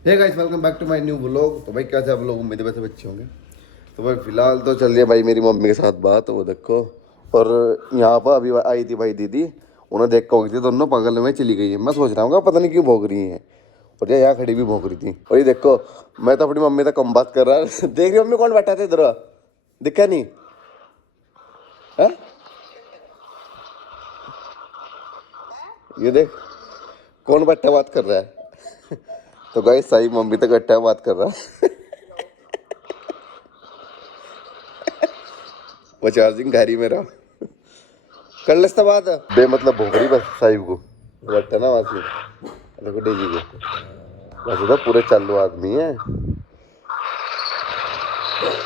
Hey guys, welcome back to my new vlog. तो भाई कैसे आप लोग, उम्मीद है वैसे बच्चे होंगे। तो भाई फिलहाल तो चल रही है भाई मेरी मम्मी के साथ बात, वो देखो। और यहाँ पर अभी आई थी भाई दीदी, उन्हें देख के हो गई थी, दोनों बगल में चली गई है। मैं सोच रहा हूँ पता नहीं क्यों भौंक रही है, और ये यहाँ खड़ी भी भौंक रही थी। और ये देखो, मैं तो अपनी मम्मी तक कम बात कर रहा देख रही मम्मी कौन बैठा था इधर, दिखा नहीं है? ये देख कौन बैठा बात कर रहा है। तो गाइस सही मम्मी तक बैठा बात कर रहा है। वो चार्जिंग घरी में रहा, कर लेता बात बेमतलब भोंकरी बस साहिब को बैठा ना वासी देखो डेजी को। वैसे तो पूरे चालू आदमी है।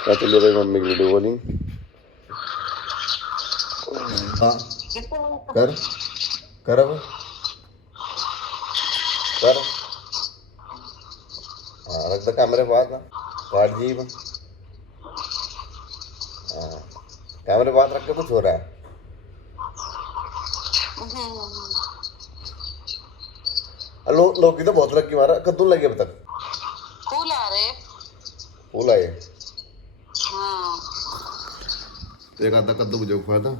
क्या चलिए भाई मम्मी की वीडियो कॉलिंग। हाँ कर कर अब कर। हाँ रख दे कैमरे पास ना, काट जी हाँ कैमरे पास रख के कुछ हो रहा है। लौकी तो बहुत लगी मारा, कद्दू लगे अब तक फूल आ रहे। फूल आए। हाँ। तो एक आधा कद्दू मुझे खुआ था।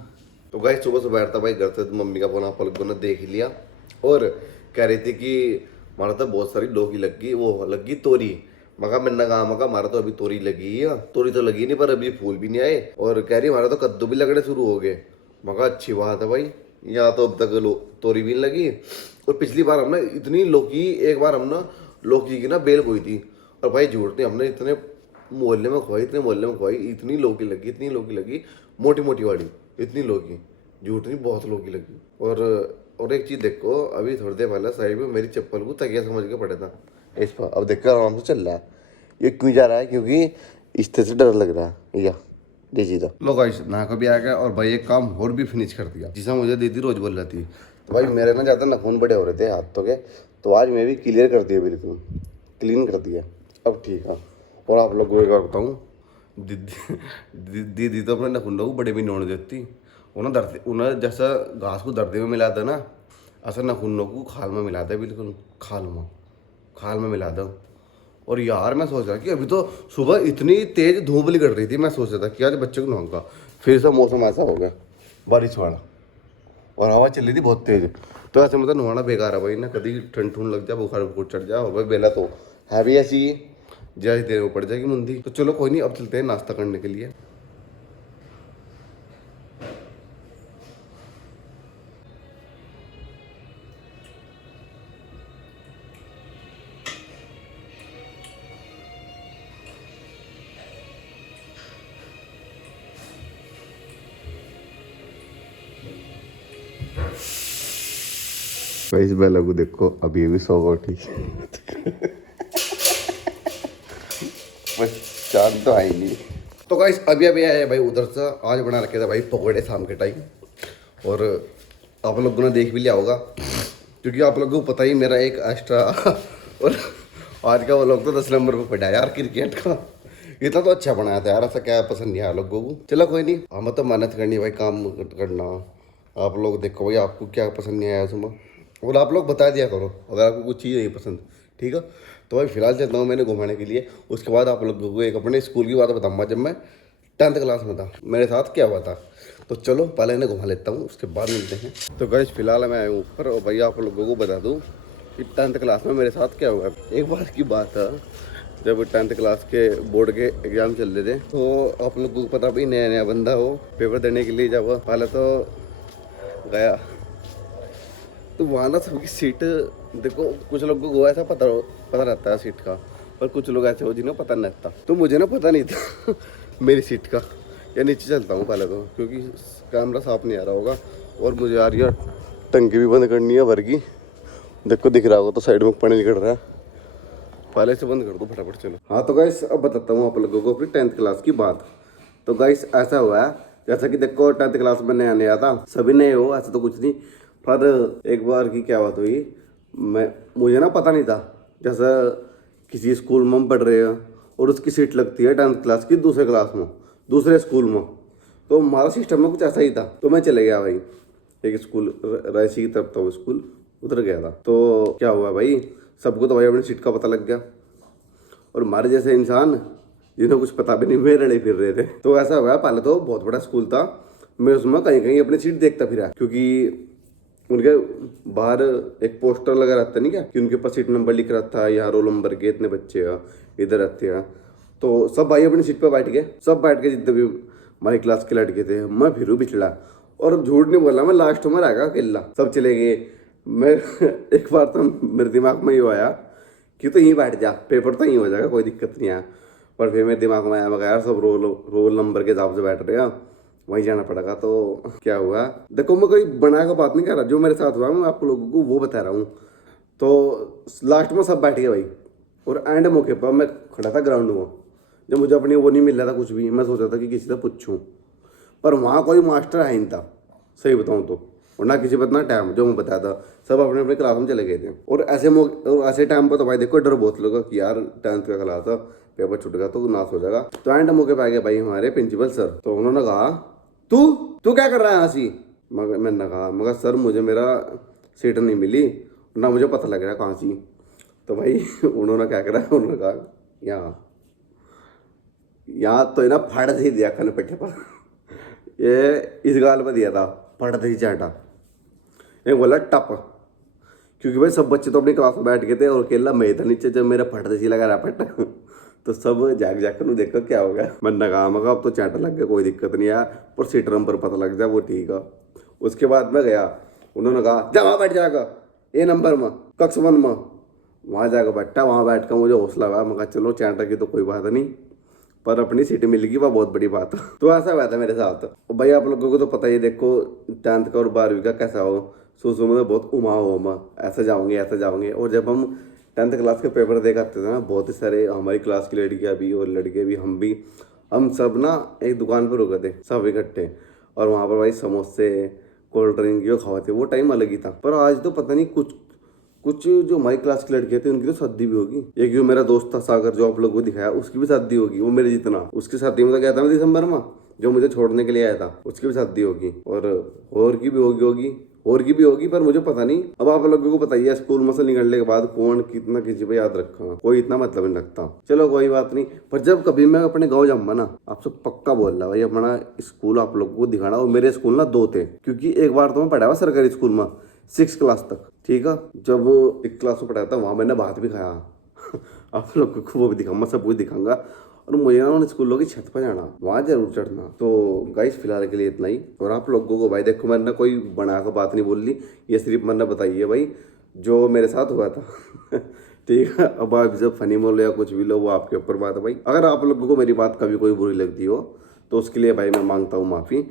तो गाइस सुबह से बैठता भाई घर से, तो मम्मी का फोन आप लोगों ने देख लिया। और कह रही थी कि हमारा तो बहुत सारी लौकी लगी, वो लगी तोरी। मगा मैंने कहा मगा हमारा तो अभी तोरी लगी है, तोरी तो लगी नहीं पर अभी फूल भी नहीं आए। और कह रही हमारा तो कद्दू भी लगने शुरू हो गए। मगा अच्छी बात है भाई, यहाँ तो अब तक तोरी भी नहीं लगी। और पिछली बार हमने इतनी लौकी, एक बार हमने लौकी की ना बेल बोई थी, और भाई झूठ नहीं, हमने इतने मोहल्ले में खुआई, इतने मोहल्ले में खुआई, इतनी लौकी लगी, इतनी लौकी लगी, मोटी मोटी वाली, इतनी लौकी, झूठ नहीं बहुत लौकी लगी। और एक चीज देखो, अभी थोड़ी देर पहले साइड में मेरी चप्पल को तकिया समझ के पड़ा था इस पर, अब देखकर आराम से चल रहा है। ये क्यों जा रहा है? क्योंकि इस तरह से डर लग रहा है या जी था। लो गाइस ना कभी आ गया और भाई एक काम और भी फिनिश कर दिया, जिसे मुझे दीदी रोज बोल रही थी। तो भाई मेरे ना ज़्यादा नाखून बड़े हो रहे थे हाथों के, तो आज मैं भी क्लियर कर दिया, बिल्कुल क्लीन कर दिया, अब ठीक है। और आप लोगों को एक बार बताऊँ, दीदी तो अपने नाखूनों को बड़े भी नोड़ देती। उन्हें जैसा घास को दर्दे में मिला दे ना, ऐसा नाखूनों को खाल में मिला दे, बिल्कुल खाल में मिला दो। और यार मैं सोच रहा कि अभी तो सुबह इतनी तेज धूप निकल रही थी, मैं सोच रहा था कि आज बच्चे को नहाऊंगा, फिर से मौसम ऐसा हो गया बारिश वाला, और हवा चल रही थी बहुत तेज। तो ऐसे मतलब नहाना बेकार है भाई ना, कभी ठंड ठूंड लग जाए, बुखार बुखार चढ़ जाए, और भाई बेला तो है भी ऐसी जैसे देर में पड़ जाएगी मुंदी। तो चलो कोई नहीं, अब चलते हैं नाश्ता करने के लिए। इस बेला को देखो, अभी भी सो गो ठीक बस चांद तो आई नहीं। तो गाइस अभी अभी आया भाई उधर से, आज बना रखे थे भाई पकौड़े शाम के टाइम। और आप लोगों ने देख भी लिया होगा, क्योंकि आप लोगों को पता ही मेरा एक एक्स्ट्रा और आज का वो लोग तो 10 नंबर पर पड़ा यार क्रिकेट का। इतना तो अच्छा बनाया था यार, ऐसा क्या पसंद नहीं आया लोगों को। चलो कोई नहीं, हमें तो मेहनत करनी है भाई, काम करना। आप लोग देखो भाई आपको क्या पसंद नहीं आया उसमें, और आप लोग बता दिया करो अगर आपको कुछ चीज़ नहीं पसंद, ठीक है। तो भाई फिलहाल चलता हूँ मैंने घुमाने के लिए, उसके बाद आप लोगों को एक अपने स्कूल की बात बताऊँगा, जब मैं 10th क्लास में था मेरे साथ क्या हुआ था। तो चलो पहले इन्हें घुमा लेता हूँ, उसके बाद मिलते हैं। तो गाइस फिलहाल मैं आया हूँ ऊपर, और भैया आप लोगों को बता दूँ कि 10th क्लास में मेरे साथ क्या हुआ। एक बार की बात है, जब 10th क्लास के बोर्ड के एग्ज़ाम चल रहे थे, तो आप लोगों को पता भाई नया नया बंदा हो पेपर देने के लिए, जब पहले तो गया, तो वहाँ ना सबकी सीट देखो, कुछ लोगों को ऐसा पता रहता है सीट का, पर कुछ लोग ऐसे हो जिन्हें पता नहीं रहता। तो मुझे ना पता नहीं था मेरी सीट का, या नीचे चलता हूँ पहले तो, क्योंकि कैमरा साफ नहीं आ रहा होगा, और मुझे आ रही है टंकी भी बंद करनी है भर की, देखो दिख रहा होगा तो साइड में पानी निकल रहा है, पहले से बंद कर दो फटाफट। चलो हाँ तो गाइस अब बताता हूँ आप लोगों को अपनी 10th क्लास की बात। तो गाइस ऐसा हुआ है, जैसा कि देखो 10th क्लास में नया नया था, सभी नए हो ऐसा तो कुछ नहीं, पर एक बार की क्या बात हुई, मुझे ना पता नहीं था, जैसा किसी स्कूल में हम पढ़ रहे हैं और उसकी सीट लगती है 10th क्लास की दूसरे क्लास में, दूसरे स्कूल में। तो हमारा सिस्टम में कुछ ऐसा ही था, तो मैं चले गया भाई एक स्कूल, रायसी की तरफ था वो स्कूल, उधर गया था। तो क्या हुआ भाई, सबको तो भाई अपनी सीट का पता लग गया, और हमारे जैसे इंसान जिन्हें कुछ पता भी नहीं वे रड़े फिर रहे थे। तो ऐसा हुआ, पहले तो बहुत बड़ा स्कूल था, मैं उसमें कहीं कहीं अपनी सीट देखता फिरा, क्योंकि उनके बाहर एक पोस्टर लगा रहता नहीं क्या कि उनके पास सीट नंबर लिख रहता है, यहाँ रोल नंबर के इतने बच्चे हैं, इधर रहते हैं। तो सब भाई अपनी सीट पर बैठ गए, सब बैठ के जितने भी हमारी क्लास के लड़के थे, मैं फिर पिछड़ा, और झूठ नहीं बोला, मैं लास्ट में रह गया अकेला, सब चले गए। मैं एक बार तो मेरे दिमाग में ये आया कि तो यहीं बैठ जा, पेपर तो यहीं हो जाएगा, कोई दिक्कत नहीं है। पर फिर मेरे दिमाग में आया, मैं यार सब रोल नंबर के हिसाब से बैठ रहे हैं, वहीं जाना पड़ेगा। तो क्या हुआ, देखो मैं कोई बना का बात नहीं कर रहा, जो मेरे साथ हुआ मैं आपको लोगों को वो बता रहा हूँ। तो लास्ट में सब बैठ गए भाई, और एंड मौके पर मैं खड़ा था ग्राउंड में, जब मुझे अपनी वो नहीं मिल रहा था कुछ भी, मैं सोचा था कि किसी से पूछूं, पर वहाँ कोई मास्टर है नहीं था, सही बताऊँ तो, और ना किसी पर इतना टाइम जो मैं बताया था, सब अपने अपने क्लास में चले गए थे। और ऐसे टाइम पर तो भाई देखो डर बहुत लगा कि यार 10th का क्लास था, पेपर छूट गया तो नाश हो जाएगा। तो एंड मौके पे आ गए भाई हमारे प्रिंसिपल सर। तो उन्होंने कहा तू क्या कर रहा है हंसी। मैंने कहा मगर सर मुझे मेरा सीट नहीं मिली, ना मुझे पता लग रहा कहाँ सी। तो भाई उन्होंने क्या करा, उन्होंने कहा यहाँ तो है ना फाड़ से ही दिया कन पेटे पर, ये इस गाल पर दिया था, फट से ही चाटा, एक बोला टप, क्योंकि भाई सब बच्चे तो अपनी क्लास में बैठ गए थे और अकेला मैं था नीचे, जब मेरा फट से लगा रहा पट तो सब जाग कर देखो क्या हो गया। मैंने कहा मगर अब तो चाटा लग गया, कोई दिक्कत नहीं है, पर सीट नंबर पता लग जाए वो ठीक है। उसके बाद मैं गया, उन्होंने कहा जा वहाँ बैठ जाएगा ए नंबर में कक्ष 1 में, वहाँ जाकर बैठा, वहाँ बैठ कर मुझे हौसला हुआ, मैं कहा चलो चाटा की तो कोई बात नहीं, पर अपनी सीट मिल गई वह बहुत बड़ी बात है। तो ऐसा हुआ था मेरे साथ। और भाई आप लोगों को तो पता ही, देखो 10th का और 12वीं का कैसा हो, शुरू में तो बहुत उमा हो उमा, ऐसे जाओगे। और जब हम 10th क्लास के पेपर दे आते थे ना, बहुत ही सारे हमारी क्लास की लड़कियाँ भी और लड़के भी, हम सब ना एक दुकान पर रुके थे सब इकट्ठे, और वहाँ पर भाई समोसे कोल्ड ड्रिंक ये खाते, वो टाइम अलग ही था। पर आज तो पता नहीं कुछ जो हमारी क्लास की लड़कियां थी उनकी तो शादी भी होगी। एक जो मेरा दोस्त था सागर, जो आप लोगों को दिखाया, उसकी भी शादी होगी, वो मेरे जितना, उसकी शादी में तो गया था मैं दिसंबर में, जो मुझे छोड़ने के लिए आया था, उसकी भी शादी होगी, और की भी होगी, पर मुझे पता नहीं। अब आप लोगों को बताइए, स्कूल में से निकलने के बाद कौन कितना किसी पे याद रखा, कोई इतना मतलब नहीं रखता। चलो कोई बात नहीं, पर जब कभी मैं अपने गाँव जाऊंगा ना, आपसे पक्का बोल रहा भाई, अपना स्कूल आप लोगों को दिखाना। और मेरे स्कूल ना 2 थे, क्योंकि एक बार तो मैं पढ़ा हुआ सरकारी स्कूल में 6 क्लास तक, ठीक है। जब 1 क्लास में पढ़ा था वहाँ मैंने भात भी खाया आप लोग को वो भी दिखाऊंगा, सब कुछ दिखाऊंगा। और मुझे ना उन स्कूलों की छत पर जाना, वहाँ जरूर चढ़ना। तो गाइस फिलहाल के लिए इतना ही। और आप लोगों को भाई देखो, मैंने कोई बना कर बात नहीं बोल ली, ये सिर्फ मैंने बताई है भाई जो मेरे साथ हुआ था ठीक है। अब आप जब फनी बोलो या कुछ भी लो, वो आपके ऊपर बात है भाई। अगर आप लोगों को मेरी बात कभी कोई बुरी लगती हो तो उसके लिए भाई मैं मांगता हूँ माफ़ी।